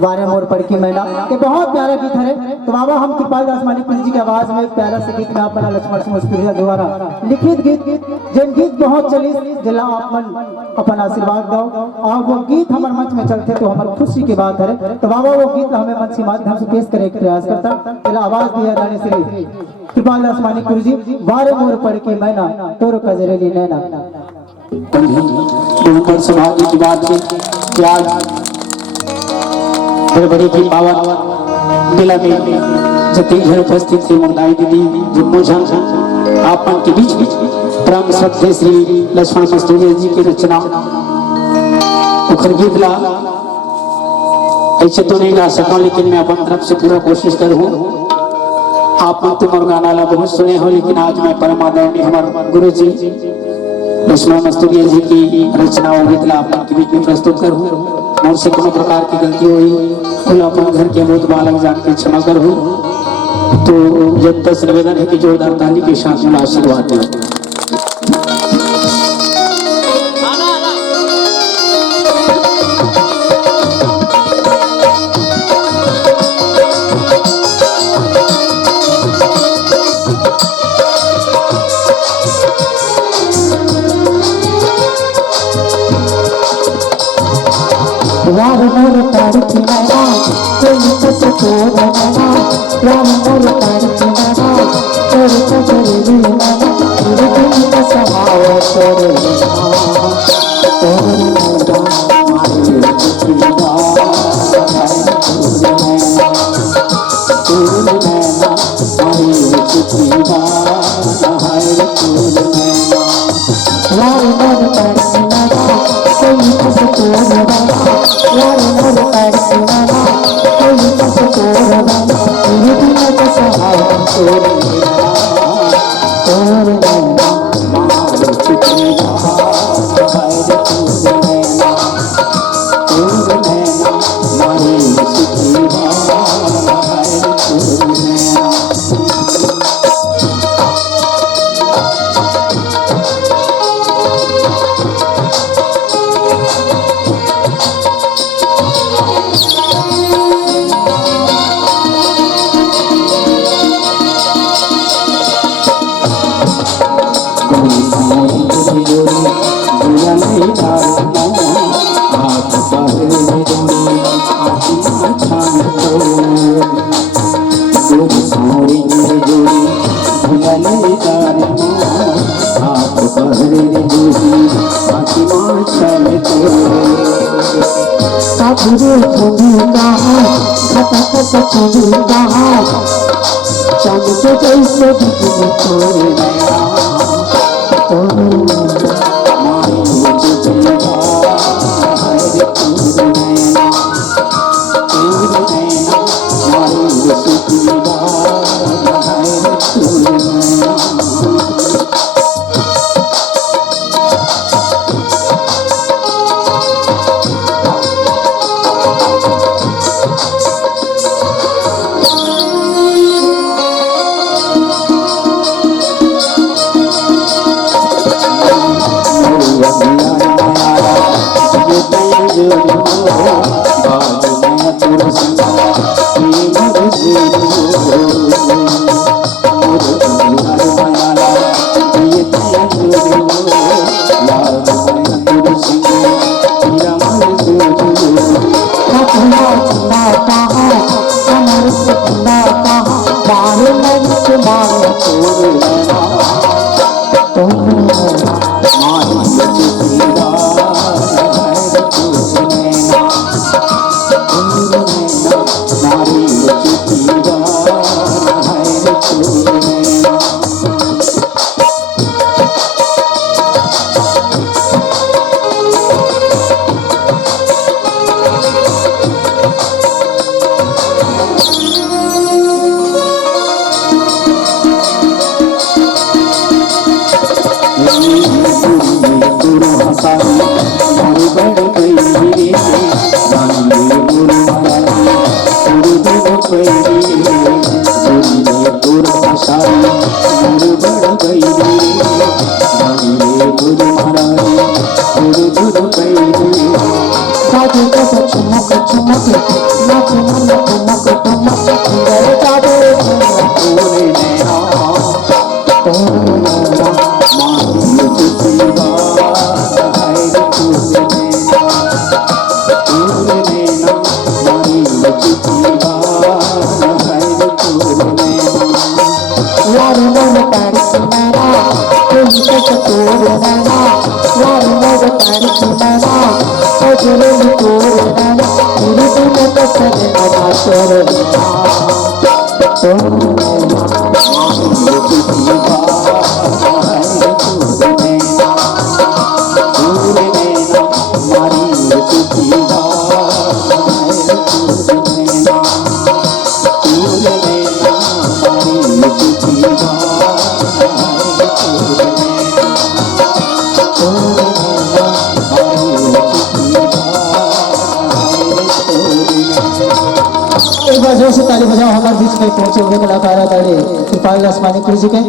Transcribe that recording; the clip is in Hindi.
वारे मोर पड़ की मैना, ये बहुत प्यारा गीत है। तो बाबा हम कृपाल दास मानिक जी की आवाज में प्यारा से गीत में अपना लक्ष्मण सिंह मुस्कुरिया द्वारा लिखित गीत जिन गीत बहुत चली जिला आप मन अपन आशीर्वाद दो और वो गीत हमारे मंच में चलते तो हमारी खुशी की बात है। तो बाबा वो गीत हमें मंच के माध्यम से पेश करे प्रयास करता जिला आवाज दिया रानी श्री कृपाल दास मानिक जी वारे मोर पड़ की मैना तोर कजरेली नैना। सौभाग्य की बात है कि आज बड़ी की पावन मिला में जति घर उपस्थित थी मुगलाई दीदी जुम्मो झा आपन के बीच परम श्रद्धेय श्री लक्ष्मण मुस्कुरिया जी की रचना उखर गीत ला ऐसे तो नहीं गा सका लेकिन मैं अपन तरफ से पूरा कोशिश करूँ। आप तुम और गाना ला बहुत सुने हो लेकिन आज मैं परम आदरणीय हमारे गुरु जी लक्ष्मण मुस्कुरिया जी की रचना और गीत ला आपके बीच में प्रस्तुत करूँ। और से कोनो प्रकार की गलती हुई तो अपन घर के बहुत बालक जान के क्षमा कर हो। तो जनता से निवेदन है कि जोरदार ताली के साथ में आशीर्वाद दें। वार मोर पड़ की मैना कोई कस को मैना वार मोर पड़ की मैना कोई कजरेली मैना तेरे दिल का सहारा तेरे Kaju kasa chumuka chumuka ठुमक नाच मन ठुमक ठुमक सुंदर जादू तोरे नैना तोरे नैना मारी तुझीवा है तोरे नैना तोरे नैना मारी तुझीवा है तोरे नैना यार मोर तारीफ नैना कोई कस तोरे नैना यार मोर तारीफ नैना सजरे तोरे नैना तेरी बिन कसर नैना तोरे नैना तोरे नैना मारी तुझीवा है तोरे नैना तोरे नैना मारी तुझीवा है तोरे नैना तोरे नैना मारी तुझीवा एक बार जोर से ताली बजाओ हमारे बीच में पहुंचे हुए कलाकार आदरणीय कृपाल आसमानी प्रिय जी के।